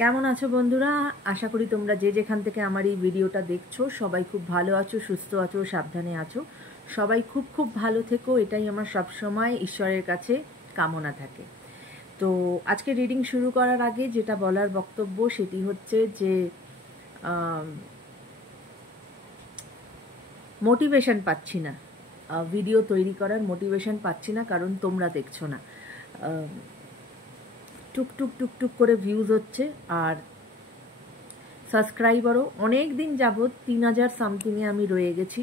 কেমন আছো বন্ধুরা? আশা করি তোমরা যে যেখান থেকে আমার এই ভিডিওটা দেখছো সবাই খুব ভালো আছো, সুস্থ আছো, সাবধানে আছো। সবাই খুব খুব ভালো থেকো, এটাই আমার সবসময় ঈশ্বরের কাছে কামনা থাকে। তো আজকে রিডিং শুরু করার আগে যেটা বলার বক্তব্য সেটি হচ্ছে যে মোটিভেশন পাচ্ছি না, ভিডিও তৈরি করার মোটিভেশন পাচ্ছি না, কারণ তোমরা দেখছো না। টুকটুক টুকটুক করে ভিউজ হচ্ছে, আর সাবস্ক্রাইবারও অনেক দিন যাবৎ 3000 সামথিংয়ে আমি রয়ে গেছি।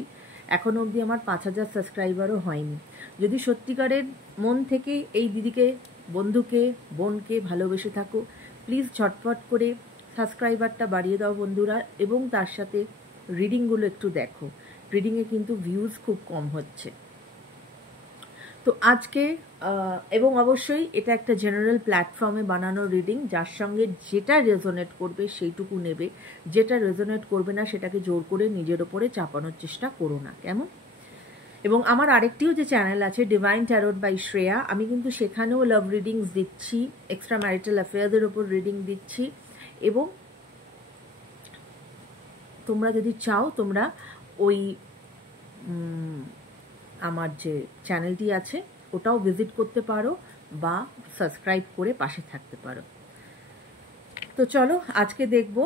এখনও অবধি আমার 5000 সাবস্ক্রাইবারও হয়নি। যদি সত্যিকারের মন থেকে এই দিদিকে, বন্ধুকে, বোনকে ভালোবেসে থাকো, প্লিজ ঝটপট করে সাবস্ক্রাইবারটা বাড়িয়ে দাও বন্ধুরা, এবং তার সাথে রিডিংগুলো একটু দেখো। রিডিংয়ে কিন্তু ভিউজ খুব কম হচ্ছে। তো আজকে এবং অবশ্যই এটা একটা জেনারেল প্ল্যাটফর্মে বানানো রিডিং, যার সঙ্গে যেটা রেজোনেট করবে সেইটুকু নেবে, যেটা রেজোনেট করবে না সেটাকে জোর করে নিজের ওপরে চাপানোর চেষ্টা করো না, কেমন? এবং আমার আরেকটিও যে চ্যানেল আছে ডিভাইন ট্যারোট বাই শ্রেয়া, আমি কিন্তু সেখানেও লাভ রিডিংস দিচ্ছি, এক্সট্রা ম্যারিটাল অ্যাফেয়ার্সের ওপর রিডিং দিচ্ছি। এবং তোমরা যদি চাও তোমরা ওই আমার যে চ্যানেলটি আছে ওটাও ভিজিট করতে পারো বা সাবস্ক্রাইব করে পাশে থাকতে পারো। তো চলো আজকে দেখব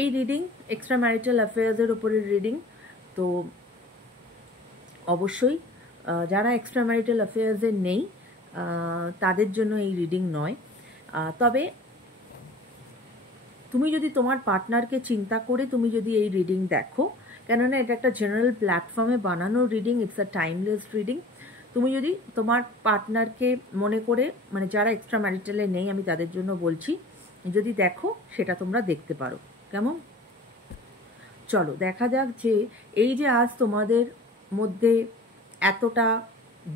এই রিডিং এক্সট্রা ম্যারিটাল অ্যাফেয়ার্সের ওপরের রিডিং। তো অবশ্যই যারা এক্সট্রা ম্যারিটাল অ্যাফেয়ার্সে নেই তাদের জন্য এই রিডিং নয়। তবে তুমি যদি তোমার পার্টনারকে চিন্তা করে তুমি যদি এই রিডিং দেখো, কেননা এটা একটা জেনারেল প্ল্যাটফর্মে বানানো reading, it's a timeless reading. তুমি যদি তোমার পার্টনারকে মনে করে, মানে যারা এক্সট্রা ম্যারিটালে নেই আমি তাদের জন্য বলছি, যদি দেখো সেটা তোমরা দেখতে পারো, কেমন? চলো দেখা যাক যে এই যে আজ তোমাদের মধ্যে এতটা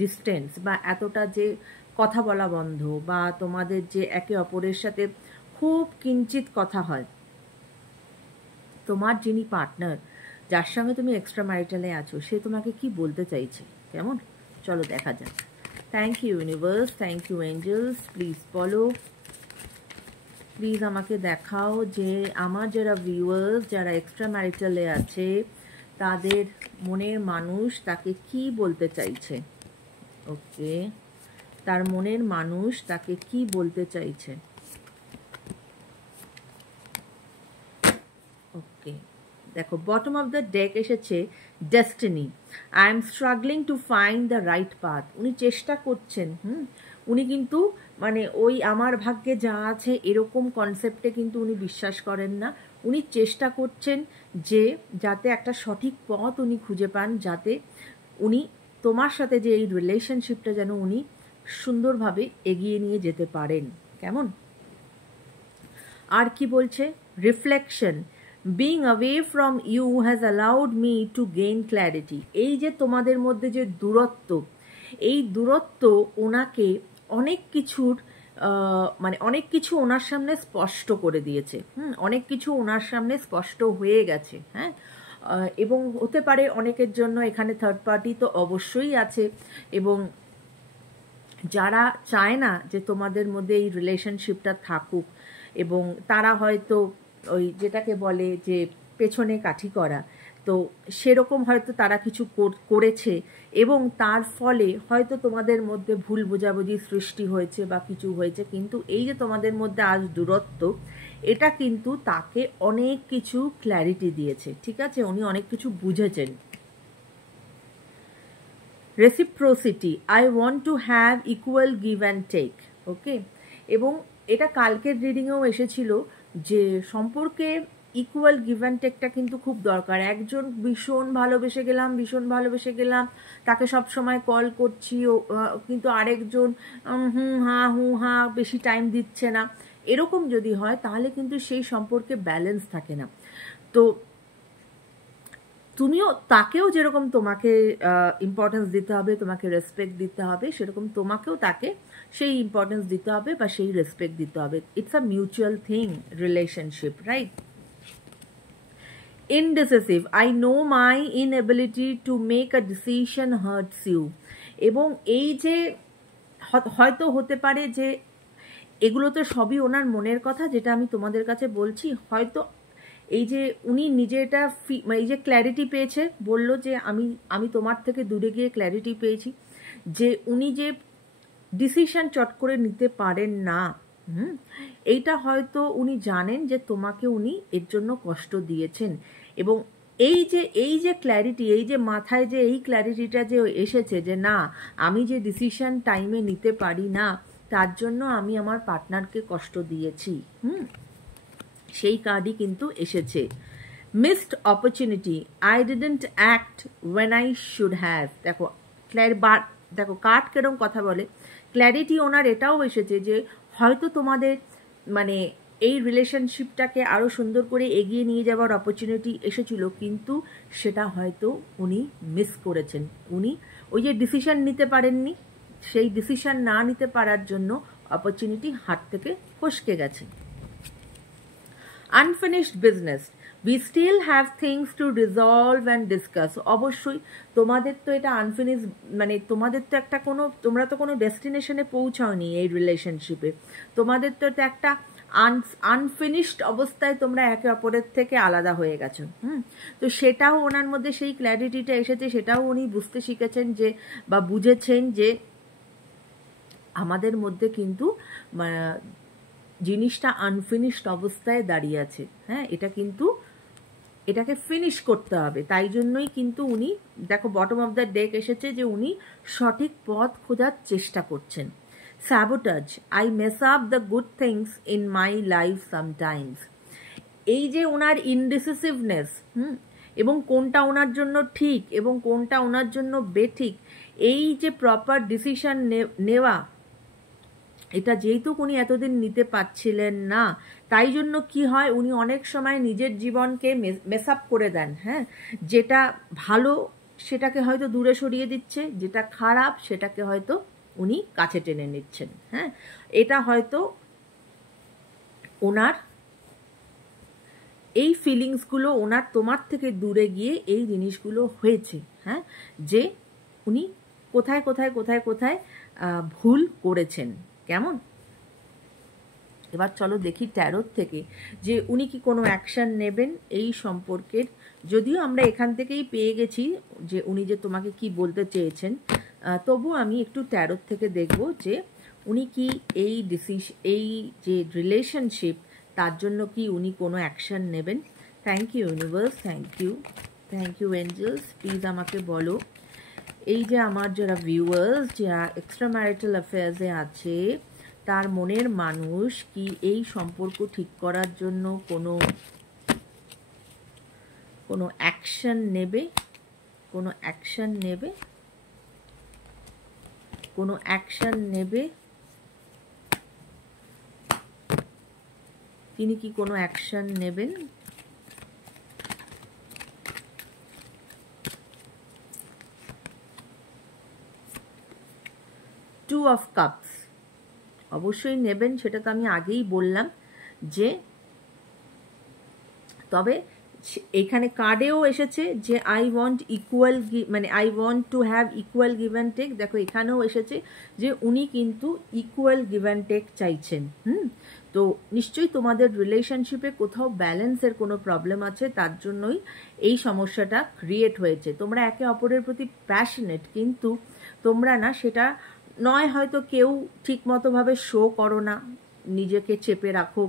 ডিস্টেন্স বা এতটা যে কথা বলা বন্ধ, বা তোমাদের যে একে অপরের সাথে খুব কিঞ্চিত কথা হয়, তোমার যিনি পার্টনার, যার সঙ্গে তুমি এক্সট্রা ম্যারিটালে আছো, সে তোমাকে কি বলতে চাইছে, কেমন? চলো দেখা যাক। Thank you universe, thank you angels, please বলো, প্লিজ আমাকে দেখাও যে আমার যারা ভিউয়ার্স, যারা এক্সট্রা ম্যারিটালে আছে, তাদের মনের মানুষ তাকে কি বলতে চাইছে। ওকে, তার মনের মানুষ তাকে কি বলতে চাইছে। ওকে, দেখো বটম অফ দ্য ডেক এসেছে destiny. I am struggling to find the right path. উনি চেষ্টা করছেন, উনি কিন্তু মানে ওই আমার ভাগ্যে যা আছে এরকম কনসেপ্টে কিন্তু উনি বিশ্বাস করেন না। উনি চেষ্টা করছেন যে যাতে একটা সঠিক পথ উনি খুঁজে পান, যাতে উনি তোমার সাথে যে এই রিলেশনশিপটা যেন উনি সুন্দরভাবে এগিয়ে নিয়ে যেতে পারেন, কেমন? আর কি বলছে? Reflection, being away from you has allowed me to gain clarity. এই যে তোমাদের মধ্যে যে দূরত্ব, এই দূরত্ব ওনাকে অনেক কিছুর মানে অনেক কিছু ওনার সামনে স্পষ্ট করে দিয়েছে। অনেক কিছু ওনার সামনে স্পষ্ট হয়ে গেছে। হ্যাঁ, এবং হতে পারে অনেকের জন্য এখানে থার্ড পার্টি তো অবশ্যই আছে, এবং যারা চায় না যে তোমাদের মধ্যে এই রিলেশনশিপটা থাকুক, এবং তারা হয়তো ওই যেটাকে বলে যে পেছনে কাঠি করা, তো সেরকম হয়তো তারা কিছু করেছে, এবং তার ফলে হয়তো তোমাদের মধ্যে ভুল বোঝাবুঝি সৃষ্টি হয়েছে বা কিছু হয়েছে। কিন্তু এই যে তোমাদের মধ্যে আজ দূরত্ব, এটা কিন্তু তাকে অনেক কিছু ক্ল্যারিটি দিয়েছে, ঠিক আছে? উনি অনেক কিছু বুঝেছেন। Reciprocity, I want to have equal give and take. Okay, এবং এটা কালকের রিডিংয়েও এসেছিল যে সম্পর্কে ইকুয়াল গিভ অ্যান্ড টেকটা কিন্তু খুব দরকার। একজন ভীষণ ভালোবেসে গেলাম, তাকে সব সময় কল করছি, কিন্তু আরেকজন হু হা বেশি টাইম দিচ্ছে না। এরকম যদি হয় তাহলে কিন্তু সেই সম্পর্কে ব্যালেন্স থাকে না। তো তুমিও তাকেও যেরকম তোমাকে ইম্পর্টেন্স দিতে হবে, তোমাকে রেসপেক্ট দিতে হবে, সেরকম তোমাকেও তাকে সেই ইম্পর্টেন্স দিতে হবে বা সেই রেসপেক্ট দিতে হবে। It's a mutual thing, relationship, right? Indecisive, I know my inability to make a decision hurts you. এবং এই যে হয়তো হতে পারে যে এগুলো তো সবই ওনার মনের কথা, যেটা আমি তোমাদের কাছে বলছি। হয়তো এই যে উনি নিজে এটা এই যে ক্ল্যারিটি পেয়েছে, বললো যে আমি তোমার থেকে দূরে গিয়ে ক্ল্যারিটি পেয়েছি, যে উনি যে ডিসিশন চট করে নিতে পারেন না, এইটা হয়তো উনি জানেন যে তোমাকে উনি এর জন্য কষ্ট দিয়েছেন। এবং এই যে ক্ল্যারিটি, এই যে মাথায় যে এই ক্ল্যারিটিটা যে এসেছে যে না, আমি যে ডিসিশন টাইমে নিতে পারি না, তার জন্য আমি আমার পার্টনারকে কষ্ট দিয়েছি, সেই কার্ডই কিন্তু এসেছে। Missed opportunity, I didn't act when I should have. দেখো দেখো কার্ড কেরম কথা বলে। ক্ল্যারিটি ওনার এটাও এসেছে যে হয়তো তোমাদের মানে এই রিলেশনশিপটাকে আরও সুন্দর করে এগিয়ে নিয়ে যাওয়ার অপরচুনিটি এসেছিল, কিন্তু সেটা হয়তো উনি মিস করেছেন। উনি ওই যে ডিসিশন নিতে পারেননি, সেই ডিসিশন না নিতে পারার জন্য অপরচুনিটি হাত থেকে ফসকে গেছে। Unfinished business, we still have things to resolve and discuss. অবশ্যই তোমাদের তো এটা আনফিনিশ, মানে তোমাদের তো একটা তোমরা তো কোনো ডেস্টিনেশনে পৌঁছাওনি এই রিলেশনশিপে, তোমাদের তো এটা একটা আনফিনিশড অবস্থায় তোমরা একে অপরের থেকে আলাদা হয়ে গেছো। তো সেটাও ওনার মধ্যে সেই ক্ল্যারিটিটা এসেছে, সেটাও উনি বুঝতে শিখেছেন যে বা বুঝেছেন যে আমাদের মধ্যে কিন্তু জিনিসটা আনফিনিশড অবস্থায় দাঁড়িয়ে আছে। এটাকে ফিনিশ করতে হবে। তাই জন্যই কিন্তু উনি, দেখো বটম অফ দ্য ডেক এসেছে যে উনি সঠিক পথ খোঁজার চেষ্টা করছেন। Sabotage, I mace up the good things in my life sometimes. এই যে ওনার ইনডিসিসিভনেস, এবং কোনটা ওনার জন্য ঠিক এবং কোনটা ওনার জন্য বেঠিক, এই যে প্রপার ডিসিশন নেওয়া, এটা যেহেতু উনি এতদিন নিতে পারছিলেন না, তাই জন্য কি হয়, উনি অনেক সময় নিজের জীবনকে মেস আপ করে দেন। যেটা ভালো সেটাকে হয়তো দূরে সরিয়ে দিচ্ছে, যেটা খারাপ সেটাকে হয়তো উনি কাছে টেনে নিচ্ছেন। এটা হয়তো ওনার এই ফিলিংসগুলো ওনার তোমার থেকে দূরে গিয়ে এই জিনিসগুলো হয়েছে। যে উনি কোথায় কোথায় কোথায় কোথায় ভুল করেছেন। কেমন? এবার চলো দেখি ট্যারোর থেকে যে উনি কি কোনো অ্যাকশন নেবেন এই সম্পর্কের। যদিও আমরা এখান থেকেই পেয়ে গেছি যে উনি যে তোমাকে কি বলতে চেয়েছেন, তবু আমি একটু ট্যারোর থেকে দেখব যে উনি কি এই যে রিলেশনশিপ, তার জন্য কি উনি কোনো অ্যাকশন নেবেন। Thank you universe, thank you angels. Please আমাকে বলো, এই যে আমার যারা ভিউয়ার্স যারা এক্সট্রা ম্যারিটাল অ্যাফেয়ার্সে আছে, তার মনের মানুষ কি এই সম্পর্ক ঠিক করার জন্য কোনো অ্যাকশন নেবে, কোনো অ্যাকশন নেবে, তিনি কি কোনো অ্যাকশন নেবেন? টু অফ কাপস, অবশ্যই নেবেন, সেটা তো আমি আগেই বললাম যে, তবে এখানে কার্ডেও এসেছে যে আই ওয়ান্ট ইকুয়াল, মানে I want to have equal give and take. দেখো এখানেও এসেছে যে উনি কিন্তু ইকুয়াল গিভ অ্যান্ড টেক চাইছেন। তো নিশ্চয়ই তোমাদের রিলেশনশিপে কোথাও ব্যালেন্সের কোনো প্রবলেম আছে, তার জন্যই এই সমস্যাটা ক্রিয়েট হয়েছে। তোমরা একে অপরের প্রতি প্যাশনেট, কিন্তু তোমরা না সেটা নয় হয়তো কেউ ঠিক মতোভাবে শো করো না, নিজেকে চেপে রাখো,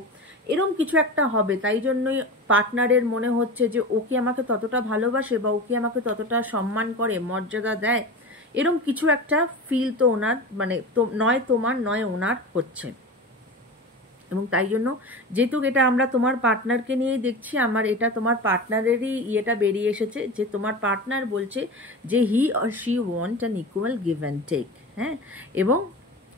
এরম কিছু একটা হবে। তাই জন্যই পার্টনারের মনে হচ্ছে যে ও কি আমাকে ততটা ভালোবাসে বা ও কি আমাকে ততটা সম্মান করে, মর্যাদা দেয়, এরম কিছু একটা ফিল তো ওনার, মানে নয় তোমার নয় ওনার হচ্ছে। এবং তাই জন্য যেহেতু এটা আমরা তোমার পার্টনারকে নিয়েই দেখছি, আমার এটা তোমার পার্টনারেরই ইয়েটা বেরিয়ে এসেছে যে তোমার পার্টনার বলছে যে he or she want an equal give and take. এবং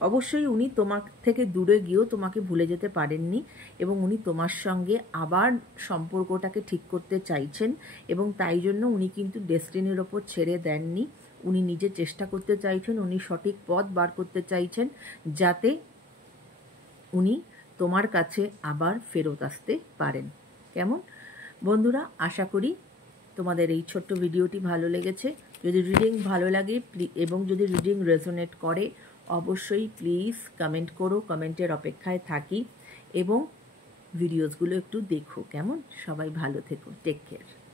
অবশ্যই উনি তোমার থেকে দূরে গিয়েও তোমাকে ভুলে যেতে পারেননি, এবং উনি তোমার সঙ্গে আবার সম্পর্কটাকে ঠিক করতে চাইছেন। এবং তাই জন্য উনি কিন্তু ডেস্টিনির ওপর ছেড়ে দেননি, উনি নিজে চেষ্টা করতে চাইছেন, উনি সঠিক পথ বার করতে চাইছেন যাতে উনি তোমার কাছে আবার ফেরত আসতে পারেন। কেমন বন্ধুরা, আশা করি তোমাদের এই ছোট্ট ভিডিওটি ভালো লেগেছে। যদি রিডিং ভালো লাগে এবং যদি রিডিং রেজোনেট করে, অবশ্যই প্লিজ কমেন্ট করো, কমেন্টের অপেক্ষায় থাকি এবং ভিডিওসগুলো একটু দেখো কেমন। সবাই ভালো থেকো, টেক কেয়ার।